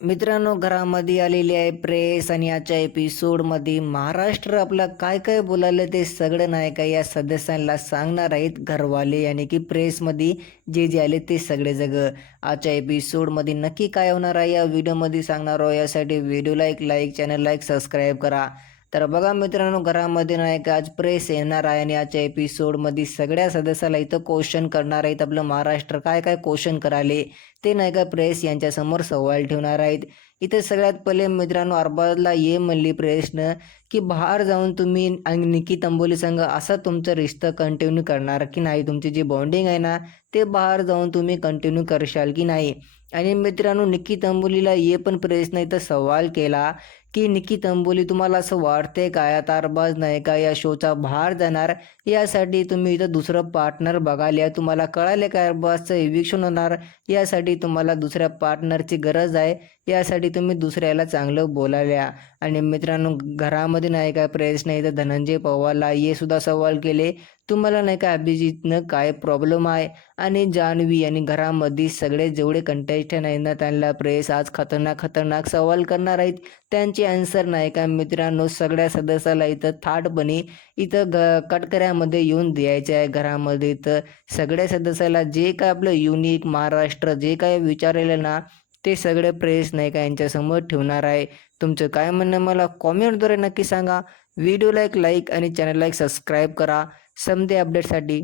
मित्रांनो घरामध्ये आलेली आहे प्रेस आणि आजच्या एपिसोडमध्ये महाराष्ट्र आपला काय काय बोलायलं ते सगळं नाही का या सदस्यांना सांगणार आहेत. घरवाले याने की प्रेसमध्ये जे जे आले ते सगळे जगं. आजच्या एपिसोडमध्ये नक्की काय होणार आहे या व्हिडिओमध्ये सांगणार आहोत. यासाठी व्हिडिओला एक लाईक चॅनलला एक सबस्क्राईब करा. तर बघा मित्रांनो घरामध्ये नाही का आज प्रेस येणार आहे आणि आजच्या एपिसोडमध्ये सगळ्या सदस्याला इथं क्वेश्चन करणार आहेत. आपलं महाराष्ट्र काय काय क्वेश्चन कराले ते नाही का प्रेस यांच्यासमोर सवाल ठेवणार आहेत. इथे सगळ्यात पहिले मित्रांनो अरबाजला ये म्हणली प्रेसनं की बाहेर जाऊन तुम्ही आणि निकी तंबोली संघ असं तुमचं रिश्तं कंटिन्यू करणार की नाही? तुमची जी बॉन्डिंग आहे ना ते बाहेर जाऊन तुम्ही कंटिन्यू करशाल की नाही? आणि मित्रांनो निकी तंबोलीला ये पण प्रेसनं इथं सवाल केला की निकी तंबोली तुम्हाला असं वाटते का? या तारबाज नाही का या शोचा भार जाणार यासाठी तुम्ही इथं दुसरं पार्टनर बघायला तुम्हाला कळाले का? अरबाजचं इव्हिक्शन होणार. यासाठी तुम्हाला दुसऱ्या पार्टनरची गरज आहे. यासाठी तुम्ही दुसऱ्याला चांगलं बोलायला आणि मित्रांनो घरामध्ये नाही काय प्रेस नाही इथं धनंजय पवारला हे सुद्धा सवाल केले. तुम्हाला नाही का अभिजितनं काय प्रॉब्लेम आहे? आणि जान्हवी आणि घरामध्ये सगळे जेवढे कंटेस्टंट आहेत ना त्यांना प्रेस आज खतरनाक खतरनाक सवाल करणार आहेत. त्यांचे आन्सर नाही का मित्रांनो सगळ्या सदस्याला इथं थाटपणे इथं ग कटकऱ्यामध्ये येऊन द्यायचे आहे घरामध्ये. तर सगळ्या सदस्याला जे काय आपलं युनिक महाराष्ट्र जे काय विचारलेलं ना ते सगळे प्रेस नाही का यांच्यासमोर ठेवणार आहे. तुमचं काय म्हणणं मला कॉमेंटद्वारे नक्की सांगा. व्हिडिओला एक लाईक आणि चॅनलला एक सबस्क्राईब करा. समते अपडेटसाठी.